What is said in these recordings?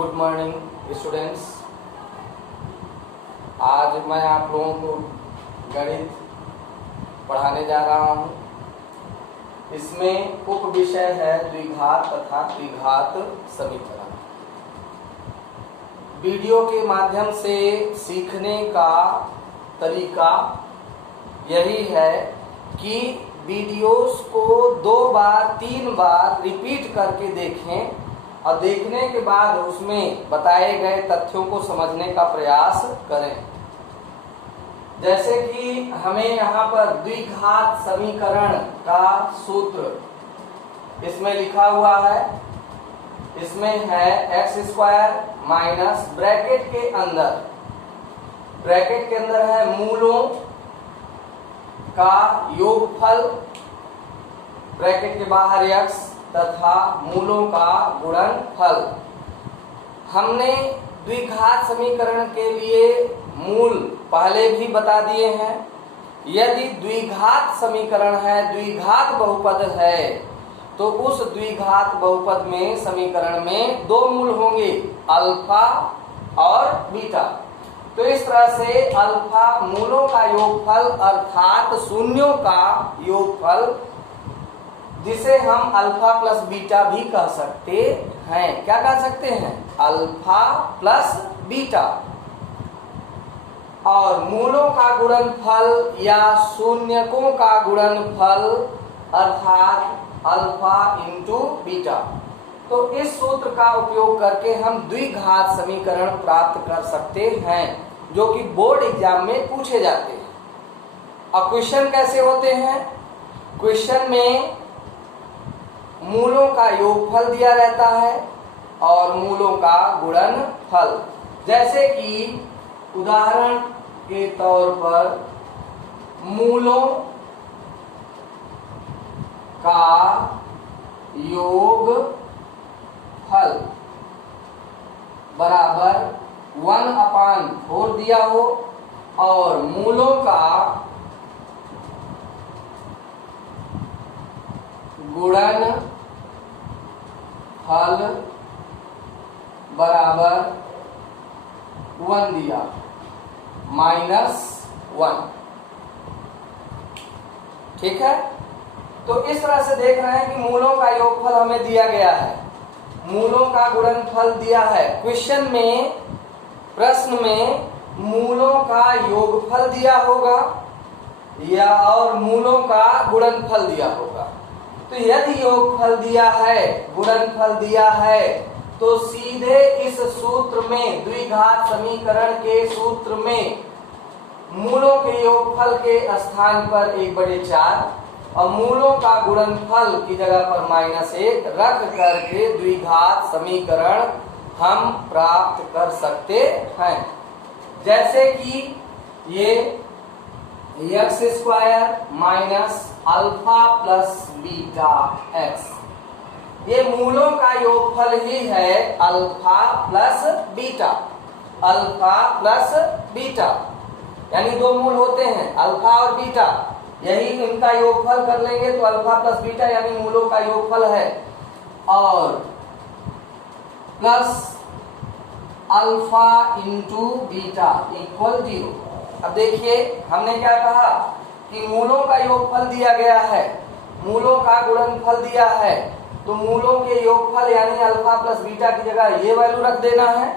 Good morning students. आज मैं आप लोगों को गणित पढ़ाने जा रहा हूँ। इसमें उप विषय है द्विघात तथा त्रिघात समीकरण। वीडियो के माध्यम से सीखने का तरीका यही है कि वीडियोस को 2 बार 3 बार रिपीट करके देखें और देखने के बाद उसमें बताए गए तथ्यों को समझने का प्रयास करें। जैसे कि हमें यहाँ पर द्विघात समीकरण का सूत्र इसमें लिखा हुआ है। इसमें है x² माइनस ब्रैकेट के अंदर है मूलों का योगफल, ब्रैकेट के बाहर x तथा मूलों का गुणनफल। हमने द्विघात समीकरण के लिए मूल पहले भी बता दिए हैं। यदि द्विघात समीकरण है, द्विघात बहुपद है, तो उस द्विघात बहुपद में समीकरण में 2 मूल होंगे, अल्फा और बीटा। तो इस तरह से अल्फा मूलों का योगफल अर्थात शून्यों का योगफल, जिसे हम अल्फा प्लस बीटा भी कह सकते हैं। क्या कह सकते हैं? Alpha plus beta. और मूलों का गुणनफल या शून्यकों का गुणनफल अर्थात अल्फा इंटू बीटा। तो इस सूत्र का उपयोग करके हम द्विघात समीकरण प्राप्त कर सकते हैं, जो कि बोर्ड एग्जाम में पूछे जाते हैं। अब क्वेश्चन कैसे होते हैं? क्वेश्चन में मूलों का योगफल दिया रहता है और मूलों का गुणनफल। जैसे कि उदाहरण के तौर पर मूलों का योगफल बराबर 1/4 दिया हो और मूलों का गुणनफल बराबर 1 दिया, -1। ठीक है। तो इस तरह से देख रहे हैं कि मूलों का योगफल हमें दिया गया है, मूलों का गुणनफल दिया है। क्वेश्चन में, प्रश्न में मूलों का योगफल दिया होगा या और मूलों का गुणनफल दिया होगा। तो यदि योगफल दिया है, गुणनफल दिया है, तो सीधे इस सूत्र में, द्विघात समीकरण के सूत्र में मूलों के योगफल के स्थान पर 1/4 और मूलों का गुणनफल की जगह पर -1 रख करके द्विघात समीकरण हम प्राप्त कर सकते हैं। जैसे कि ये x² minus alpha plus beta x, ये मूलों का योगफल ही है alpha plus beta. Alpha plus beta यानी 2 मूल होते हैं, अल्फा और बीटा। यही इनका योगफल कर लेंगे तो अल्फा प्लस बीटा यानी मूलों का योगफल है, और plus alpha into beta equal 0। अब देखिए हमने क्या कहा कि मूलों का योगफल दिया गया है, मूलों का गुणनफल दिया है, तो मूलों के योगफल यानी अल्फा प्लस बीटा की जगह ये वैल्यू रख देना है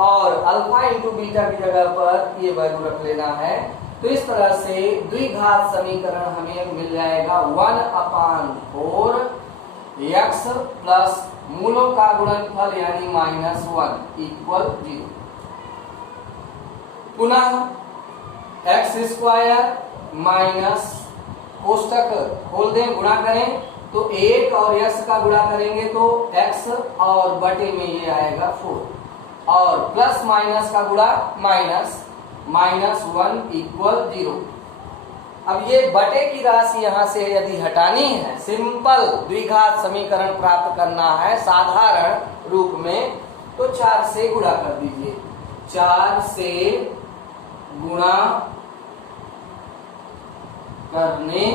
और अल्फा इंटू बीटा की जगह पर ये वैल्यू रख लेना है। तो इस तरह से द्विघात समीकरण हमें मिल जाएगा 1/4 x प्लस मूलों का गुणनफल यानी -1 इक्वल 0। पुनः x² माइनस, कोष्टक खोल दें, गुणा करें तो 1 और x का गुणा करेंगे तो x और बटे में ये आएगा 4 और प्लस माइनस का गुणा -1 इक्वल 0। अब ये बटे की राशि यहां से यदि हटानी है, सिंपल द्विघात समीकरण प्राप्त करना है साधारण रूप में, तो 4 से गुणा कर दीजिए। 4 से गुणा करने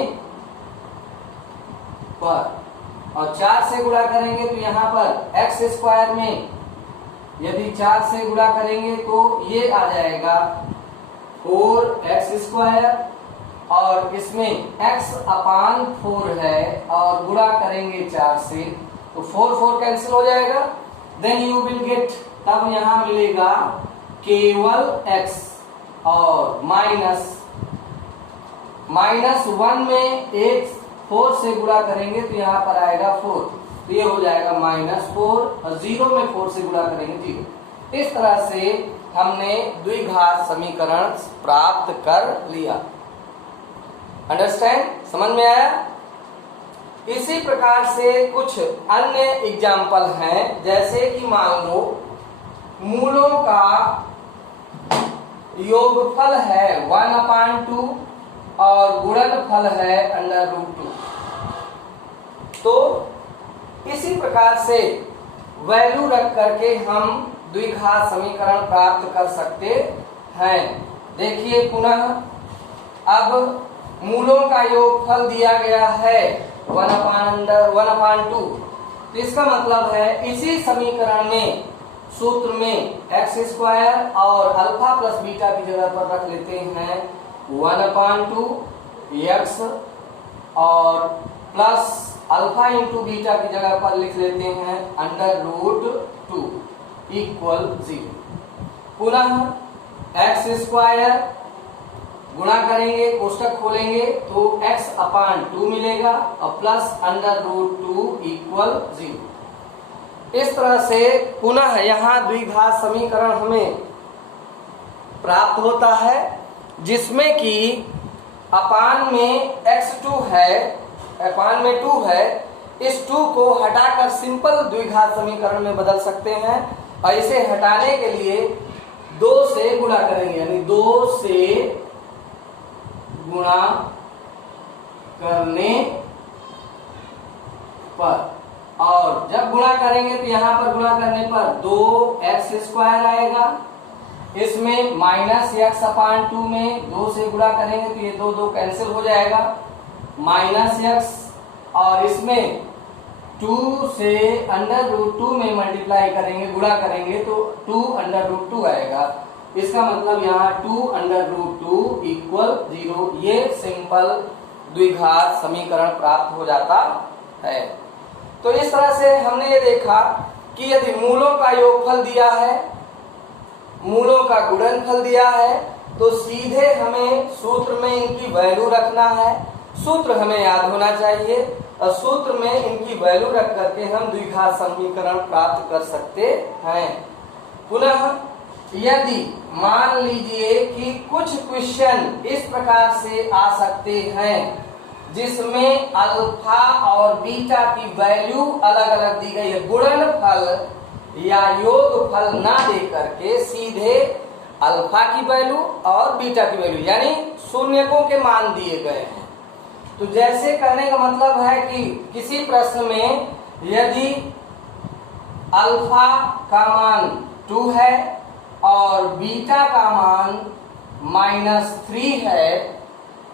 पर और 4 से गुणा करेंगे तो यहाँ पर x² में यदि 4 से गुणा करेंगे तो ये आ जाएगा 4x² और इसमें x/4 है और गुणा करेंगे 4 से तो 4 कैंसिल हो जाएगा। देन यू विल गेट, तब यहां मिलेगा केवल x और -1 में 4 से गुणा करेंगे तो यहाँ पर आएगा 4, तो ये हो जाएगा -4 और 0 में 4 से गुणा करेंगे 0। इस तरह से हमने द्विघात समीकरण प्राप्त कर लिया। अंडरस्टैंड, समझ में आया? इसी प्रकार से कुछ अन्य एग्जाम्पल हैं, जैसे कि मान लो मूलों का योगफल है 1/2 और गुणनफल है √2। तो इसी प्रकार से वैल्यू रख करके हम द्विघात समीकरण प्राप्त कर सकते हैं। देखिए पुनः, अब मूलों का योगफल दिया गया है 1/2, तो इसका मतलब है इसी समीकरण में सूत्र में x² और अल्फा प्लस बीटा की जगह पर रख लेते हैं 1/2 x और प्लस अल्फा इंटू बीटा की जगह पर लिख लेते हैं √2 इक्वल 0। पुनः x² गुणा करेंगे, कोष्टक खोलेंगे तो x/2 मिलेगा और प्लस √2 इक्वल 0। इस तरह से पुनः यहाँ द्विघात समीकरण हमें प्राप्त होता है, जिसमें कि अपान में x2 है, अपान में 2 है, इस 2 को हटाकर सिंपल द्विघात समीकरण में बदल सकते हैं। और इसे हटाने के लिए 2 से गुणा करेंगे, यानी 2 से गुणा करने पर, और जब गुणा करेंगे तो यहाँ पर गुणा करने पर 2x² आएगा, इसमें -x/2 में 2 से गुणा करेंगे तो ये 2 कैंसिल हो जाएगा, -x और इसमें 2 से √2 में मल्टीप्लाई करेंगे, गुणा करेंगे तो 2√2 आएगा। इसका मतलब यहाँ 2√2 इक्वल 0। ये सिंपल द्विघात समीकरण प्राप्त हो जाता है। तो इस तरह से हमने ये देखा कि यदि मूलों का योगफल दिया है, मूलों का गुणनफल दिया है, तो सीधे हमें सूत्र में इनकी वैल्यू रखना है। सूत्र हमें याद होना चाहिए और सूत्र में इनकी वैल्यू रख करके हम द्विघात समीकरण प्राप्त कर सकते हैं। पुनः यदि मान लीजिए कि कुछ क्वेश्चन इस प्रकार से आ सकते हैं जिसमें अल्फा और बीटा की वैल्यू अलग अलग दी गई है, गुणनफल या योगफल ना दे करके सीधे अल्फा की वैल्यू और बीटा की वैल्यू यानी शून्यकों के मान दिए गए हैं। तो जैसे कहने का मतलब है कि किसी प्रश्न में यदि अल्फा का मान 2 है और बीटा का मान -3 है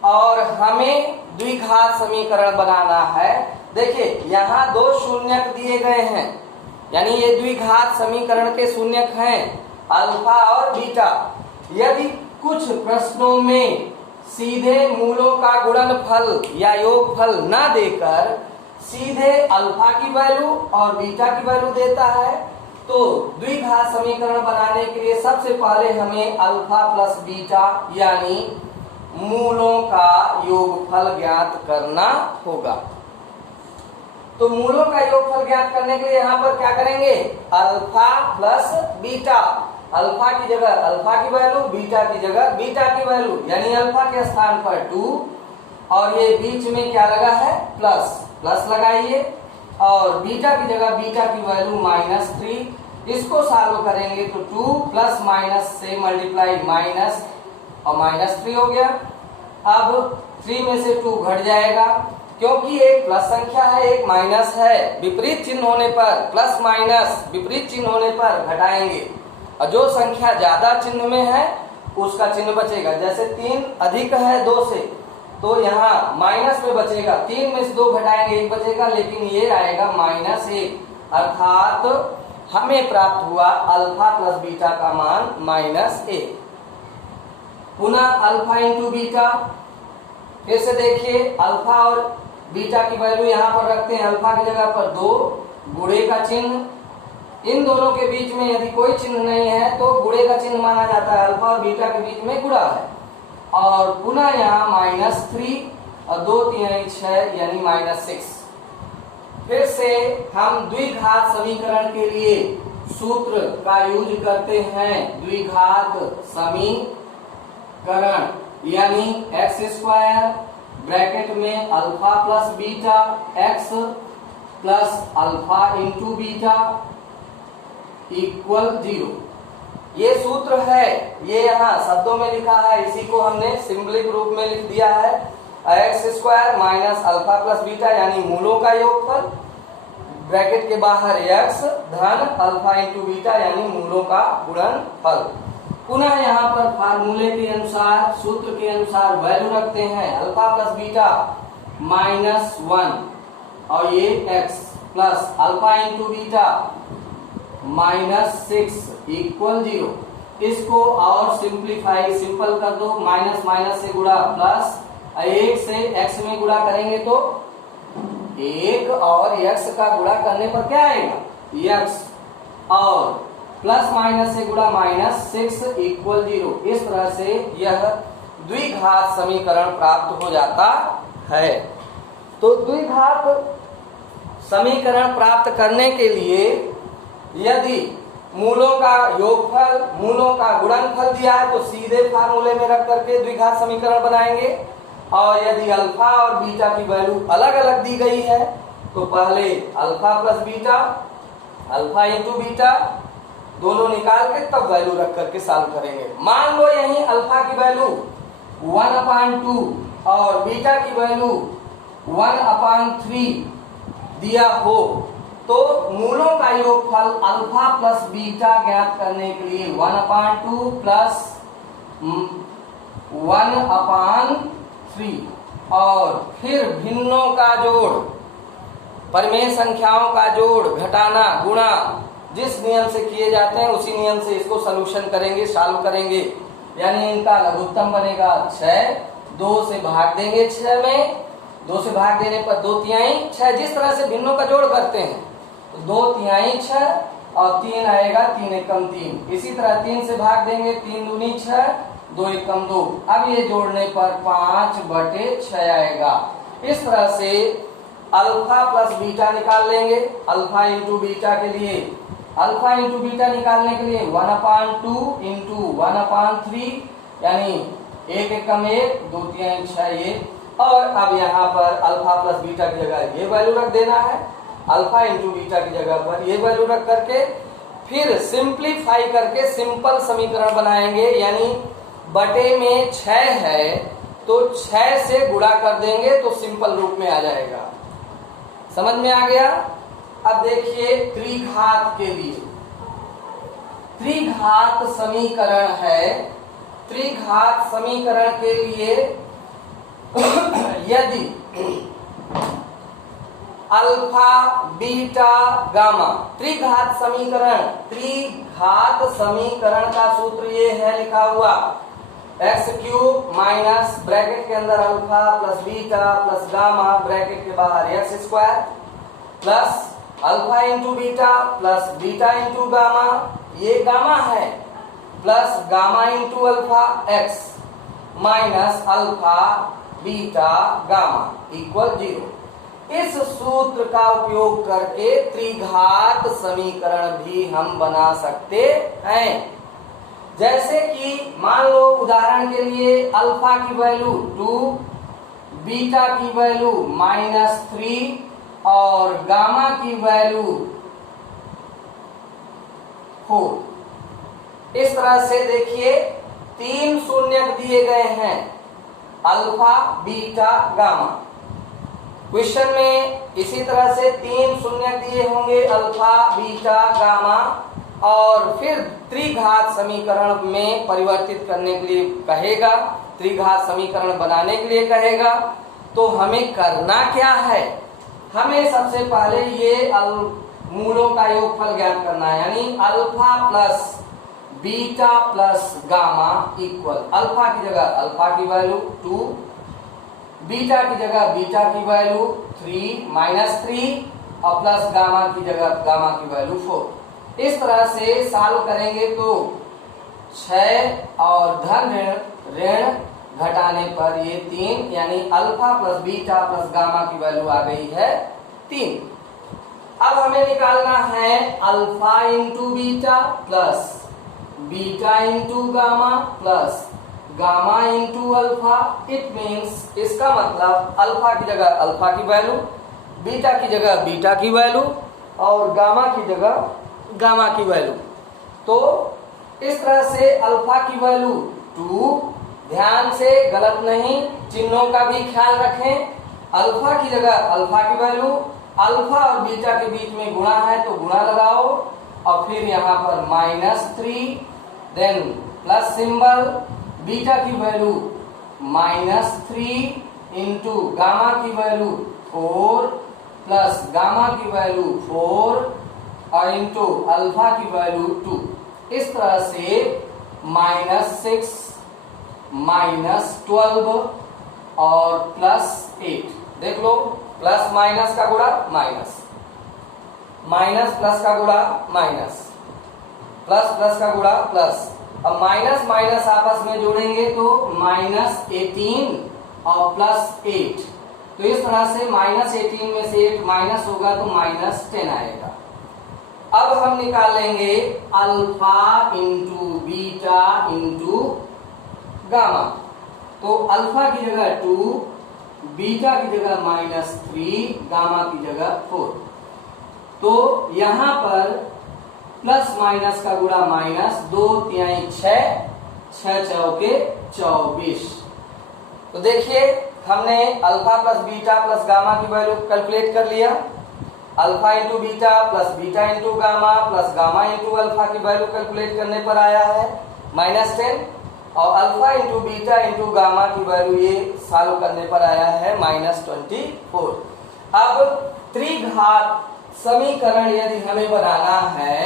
और हमें द्विघात समीकरण बनाना है। देखिए यहाँ 2 शून्यक दिए गए हैं, यानी ये द्विघात समीकरण के शून्यक हैं अल्फा और बीटा। यदि कुछ प्रश्नों में सीधे मूलों का गुणनफल या योगफल ना देकर सीधे अल्फा की वैल्यू और बीटा की वैल्यू देता है, तो द्विघात समीकरण बनाने के लिए सबसे पहले हमें अल्फा प्लस बीटा यानी मूलों का योगफल ज्ञात करना होगा। तो मूलों का योगफल ज्ञात करने के लिए यहाँ पर क्या करेंगे, अल्फा प्लस बीटा, अल्फा की जगह अल्फा की वैल्यू, बीटा की जगह बीटा की वैल्यू, यानी अल्फा के स्थान पर 2 और ये बीच में क्या लगा है प्लस, प्लस लगाइए और बीटा की जगह बीटा की वैल्यू -3। इसको सॉल्व करेंगे तो 2 प्लस माइनस से मल्टीप्लाई माइनस और -3 हो गया। अब 3 में से 2 घट जाएगा क्योंकि एक प्लस संख्या है एक माइनस है, विपरीत चिन्ह होने पर प्लस माइनस विपरीत चिन्ह होने पर घटाएंगे और जो संख्या ज्यादा चिन्ह में है उसका चिन्ह बचेगा। जैसे 3 अधिक है 2 से तो यहाँ माइनस में बचेगा, 3 में से 2 घटाएंगे 1 बचेगा, लेकिन ये आएगा -1 अर्थात हमें प्राप्त हुआ अल्फा प्लस बीटा का मान -1। पुनः अल्फा इंटू बीटा, फिर से देखिए अल्फा और बीटा की वैल्यू यहाँ पर रखते हैं। अल्फा की जगह पर 2, गुणे का चिन्ह, इन दोनों के बीच में यदि कोई चिन्ह नहीं है तो गुणे का चिन्ह माना जाता है। अल्फा और बीटा के बीच में गुणा है। और पुनः यहाँ -3 और 2 3 6 यानी -6। फिर से हम द्विघात समीकरण के लिए सूत्र का यूज करते हैं। द्विघात समीकरण यानी x² ब्रैकेट में alpha plus beta x plus alpha into beta equal 0। ये सूत्र है, ये यहाँ शब्दों में लिखा है, इसी को हमने सिंबलिक रूप में लिख दिया है। x² minus alpha plus beta यानी मूलों का योगफल, ब्रैकेट के बाहर x धन अल्फा इंटू बीटा यानी मूलों का गुणनफल। पुनः यहाँ पर फार्मूले के अनुसार, सूत्र के अनुसार वैल्यू रखते हैं। अल्फा प्लस बीटा -1 और ये x plus alpha into beta -6 equal 0। इसको और सिंपल कर दो, माइनस माइनस से गुणा प्लस, 1 से x में गुणा करेंगे तो 1 और x का गुणा करने पर क्या आएगा x, और प्लस माइनस से गुणा -6 इक्वल 0। इस तरह से यह द्विघात समीकरण प्राप्त हो जाता है। तो द्विघात समीकरण प्राप्त करने के लिए यदि मूलों का योगफल, मूलों का गुणनफल दिया है तो सीधे फार्मूले में रख करके द्विघात समीकरण बनाएंगे। और यदि अल्फा और बीटा की वैल्यू अलग अलग दी गई है तो पहले alpha plus beta, alpha into beta दोनों निकाल के तब वैल्यू रख करके सॉल्व करेंगे। मान लो यही अल्फा की वैल्यू 1/2 और बीटा की वैल्यू 1/3 दिया हो तो मूलों का योगफल अल्फा प्लस बीटा ज्ञात करने के लिए 1/2 प्लस 1/3 और फिर भिन्नों का जोड़, परिमेय संख्याओं का जोड़, घटाना, गुणा जिस नियम से किए जाते हैं उसी नियम से इसको सॉल्यूशन करेंगे, सॉल्व करेंगे। यानी इनका लघुत्तम बनेगा 6, 2 से भाग देंगे 6 में, 2 से भाग देने पर 2 तिहाई 6। जिस तरह से भिन्नों का जोड़ करते हैं तो 2 तिहाई 6 और 3 आएगा, 3 एकम 3। इसी तरह 3 से भाग देंगे, 3 दूनी 6, 2 एकम 2। अब ये जोड़ने पर 5/6 आएगा। इस तरह से अल्फा प्लस बीटा निकाल लेंगे। अल्फा इंटू बीटा के लिए, अल्फा इंटू बीटा निकालने के लिए 1/2 इंटू 1/3 यानी 1 एकम 1, 2 तिहाई 6 ये। और अब यहाँ पर अल्फा प्लस बीटा की जगह ये वैल्यू रख देना है, अल्फा इंटू बीटा की जगह पर ये वैल्यू रख करके फिर सिंप्लीफाई करके सिंपल समीकरण बनाएंगे। यानी बटे में 6 है तो 6 से गुणा कर देंगे तो सिंपल रूप में आ जाएगा। समझ में आ गया? अब देखिए त्रिघात के लिए, त्रिघात समीकरण है। त्रिघात समीकरण के लिए यदि अल्फा बीटा गामा, त्रिघात समीकरण, त्रिघात समीकरण का सूत्र ये है लिखा हुआ x³ माइनस ब्रैकेट के अंदर alpha plus beta plus gamma bracket के बाहर x² plus alpha into beta plus beta into gamma, ये गामा है, plus gamma into alpha x minus alpha beta gamma equal 0। इस सूत्र का उपयोग करके त्रिघात समीकरण भी हम बना सकते हैं। जैसे कि मान लो उदाहरण के लिए अल्फा की वैल्यू 2, बीटा की वैल्यू -3 और गामा की वैल्यू 4। इस तरह से देखिए 3 शून्यक दिए गए हैं, अल्फा बीटा गामा। क्वेश्चन में इसी तरह से 3 शून्यक दिए होंगे, अल्फा बीटा गामा, और फिर त्रिघात समीकरण में परिवर्तित करने के लिए कहेगा, त्रिघात समीकरण बनाने के लिए कहेगा। तो हमें करना क्या है? हमें सबसे पहले ये मूलों का योगफल ज्ञात करना है, यानी alpha plus beta plus gamma equal alpha की जगह अल्फा की वैल्यू 2, बीटा की जगह बीटा की वैल्यू 3 -3 और प्लस गामा की जगह गामा की वैल्यू 4। इस तरह से सॉल्व करेंगे तो 6 और धन ऋण घटाने पर ये 3, यानी alpha plus beta plus gamma की वैल्यू आ गई है 3। अब हमें निकालना है alpha into beta plus beta into gamma plus gamma into alpha. It means इसका मतलब अल्फा की जगह अल्फा की वैल्यू, बीटा की जगह बीटा की वैल्यू और गामा की जगह गामा की वैल्यू। तो इस तरह से अल्फा की वैल्यू 2, ध्यान से गलत नहीं, चिन्हों का भी ख्याल रखें। अल्फा की जगह अल्फा की वैल्यू, अल्फा और बीटा के बीच में गुणा है तो गुणा लगाओ और फिर यहाँ पर -3, देन प्लस सिंबल, बीटा की वैल्यू -3 इंटू गामा की वैल्यू 4 प्लस गामा की वैल्यू 4 और इंटू अल्फा की वैल्यू 2। इस तरह से -6 -12 और +8। देख लो, प्लस माइनस का गुणा माइनस, माइनस प्लस का गुणा माइनस, प्लस प्लस का गुणा प्लस। अब माइनस माइनस आपस में जोड़ेंगे तो -18 और +8। तो इस तरह से -18 में से 8 माइनस होगा तो -10 आएगा। अब हम निकालेंगे alpha into beta into gamma. तो अल्फा की जगह 2, बीटा की जगह -3, गामा की जगह 4। तो यहां पर प्लस माइनस का गुणा माइनस, 2 तिहाई 6, 6 चौके 24। तो देखिए हमने alpha plus beta plus gamma की वैल्यू कैलकुलेट कर लिया। Alpha into beta plus beta into gamma plus gamma into alpha की वैल्यू कैलकुलेट करने पर आया है -10 और alpha into beta into gamma की वैल्यू ये सॉल्व करने पर आया है -24। अब त्रिघात समीकरण यदि हमें बनाना है,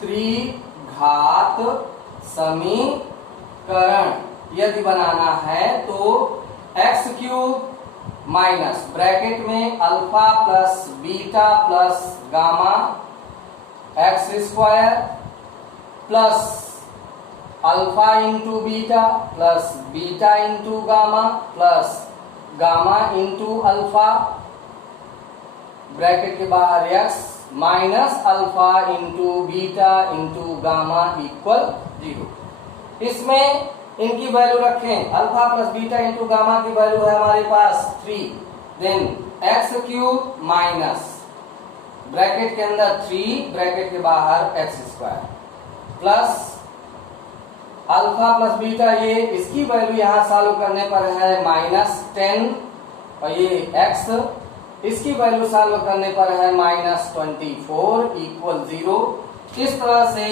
त्रिघात समीकरण यदि बनाना है तो x³ माइनस ब्रैकेट में alpha plus beta plus gamma x² plus alpha into beta plus beta into gamma plus gamma into alpha, bracket के बाहर x minus alpha into beta into gamma equal 0। इसमें इनकी वैल्यू रखें, alpha plus beta into gamma की value है हमारे पास 3, then x³ minus bracket के अंदर 3, ब्रैकेट के बाहर x² plus alpha plus beta, ये इसकी वैल्यू यहां सॉल्व करने पर है -10 और ये x, इसकी वैल्यू सॉल्व करने पर है -24 इक्वल 0। इस तरह से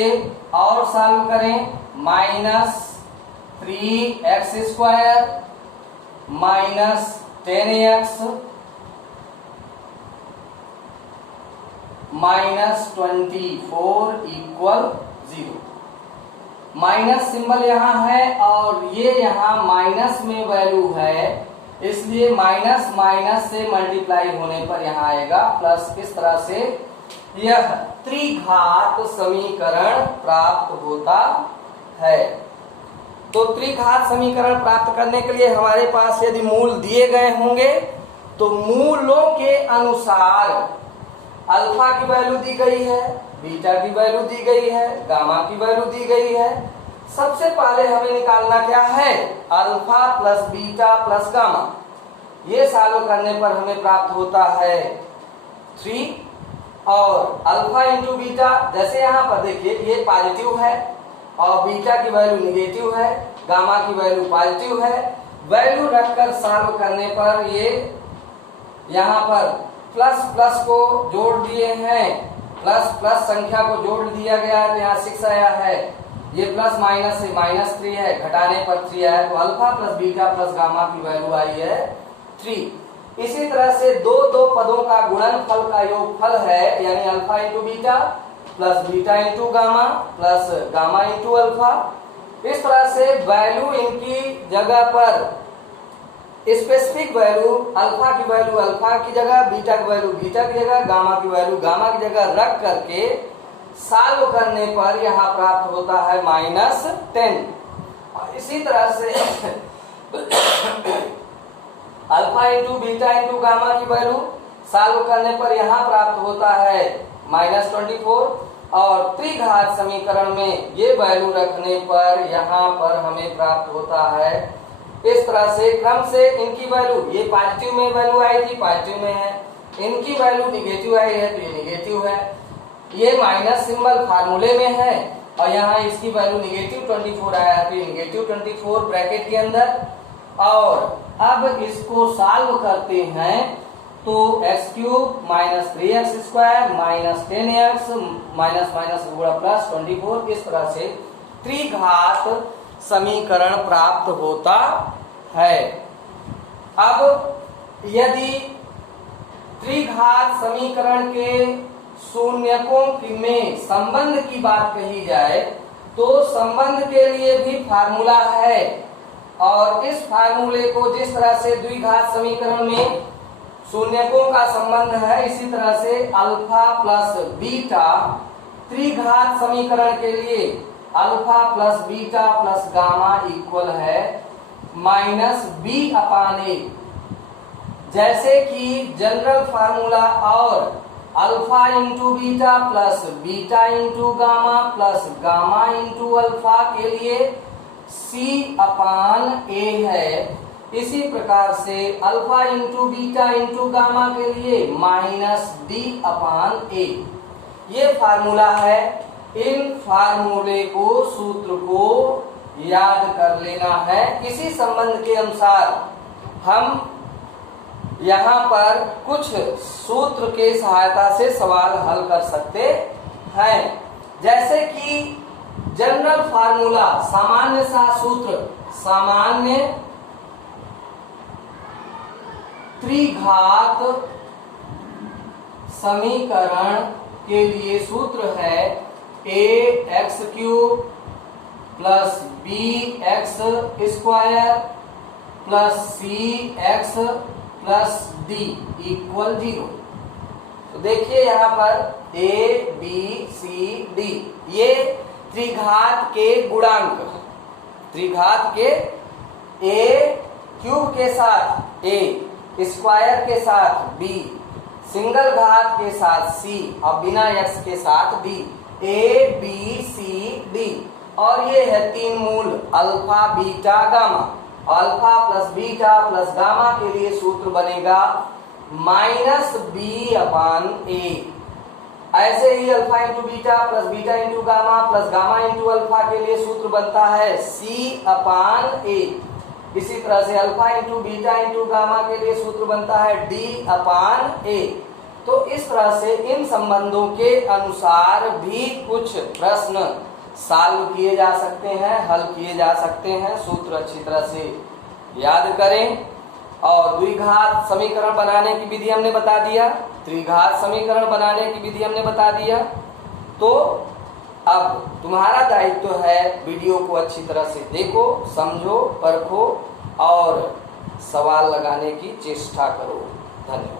और सॉल्व करें, -3x² -10x -24 equal 0। Minus symbol यहाँ है और ये यहाँ माइनस में वैल्यू है, इसलिए माइनस माइनस से मल्टीप्लाई होने पर यहाँ आएगा प्लस। इस तरह से यह त्रिघात समीकरण प्राप्त होता है। तो त्रिघात समीकरण प्राप्त करने के लिए हमारे पास यदि मूल दिए गए होंगे तो मूलों के अनुसार अल्फा की वैल्यू दी गई है, बीटा की वैल्यू दी गई है, गामा की वैल्यू दी गई है। सबसे पहले हमें निकालना क्या है, alpha plus beta plus gamma. ये सॉल्व करने पर हमें प्राप्त होता है 3 और अल्फा इंटू बीटा, जैसे यहाँ पर देखिए ये पॉजिटिव है और बीटा की वैल्यू निगेटिव है, गामा की वैल्यू पॉजिटिव है। वैल्यू रखकर सॉल्व करने पर ये यहाँ पर प्लस प्लस को जोड़ दिए हैं, प्लस प्लस संख्या को जोड़ दिया गया है तो यहाँ 6 आया है। ये प्लस माइनस से -3 है, घटाने पर 3 आया तो alpha plus beta plus gamma की वैल्यू आई है 3। इसी तरह से दो दो पदों का गुणनफल का योगफल है, यानी alpha into beta plus beta into gamma plus gamma into alpha. इस तरह से वैल्यू इनकी जगह पर स्पेसिफिक वैल्यू अल्फा की वैल्यू अल्फा की जगह, बीटा की वैल्यू बीटा की जगह, गामा की वैल्यू गामा की जगह रख करके सॉल्व करने पर यहाँ प्राप्त होता है -10। और इसी तरह से alpha into beta into gamma की वैल्यू सॉल्व करने पर यहाँ प्राप्त होता है -24। और त्रिघात समीकरण में ये वैल्यू रखने पर यहाँ पर हमें प्राप्त होता है इस तरह से क्रम से इनकी वैल्यू, ये पॉजिटिव में वैल्यू आई थी, पॉजिटिव में है, इनकी वैल्यू निगेटिव आई है तो ये निगेटिव है, ये माइनस सिंबल फार्मूले में है और यहाँ इसकी वैल्यू -24 आया तो ये -24 ब्रैकेट के अंदर। और अब इसको सॉल्व करते हैं तो x³ - 3x² - 10x minus minus गुणा प्लस 24, इस तरह से त्रिघात समीकरण प्राप्त होता है। अब यदि त्रिघात समीकरण के शून्यकों में संबंध की बात कही जाए तो संबंध के लिए भी फार्मूला है और इस फार्मूले को जिस तरह से द्विघात समीकरण में शून्यकों का संबंध है, इसी तरह से अल्फा प्लस बीटा त्रिघात समीकरण के लिए alpha plus beta plus gamma equal है -b/a। जैसे कि जनरल फार्मूला और alpha into beta plus beta into gamma plus gamma into alpha के लिए c/a है, इसी प्रकार से alpha into beta into gamma के लिए -d/a ये फार्मूला है। इन फार्मूले को, सूत्र को याद कर लेना है। इसी संबंध के अनुसार हम यहाँ पर कुछ सूत्र के सहायता से सवाल हल कर सकते हैं। जैसे कि जनरल फार्मूला, सामान्य सा सूत्र, सामान्य त्रिघात समीकरण के लिए सूत्र है ax³ plus bx² plus cx plus d equal 0। तो देखिए यहाँ पर a b c d ये त्रिघात के गुणांक, त्रिघात के a³ के साथ a, स्क्वायर के साथ b, सिंगल घात के साथ c और बिना x के साथ d, a b c d। और ये है तीन मूल alpha beta gamma. Alpha plus beta plus gamma के लिए सूत्र बनेगा -b/a। ऐसे ही alpha into beta plus beta into gamma plus gamma into alpha के लिए सूत्र बनता है c/a। इसी तरह से alpha into beta into gamma के लिए सूत्र बनता है d/a। तो इस तरह से इन संबंधों के अनुसार भी कुछ प्रश्न सॉल्व किए जा सकते हैं, हल किए जा सकते हैं। सूत्र अच्छी तरह से याद करें। और द्विघात समीकरण बनाने की विधि हमने बता दिया, त्रिघात समीकरण बनाने की विधि हमने बता दिया। तो अब तुम्हारा दायित्व है वीडियो को अच्छी तरह से देखो, समझो, परखो और सवाल लगाने की चेष्टा करो। धन्यवाद।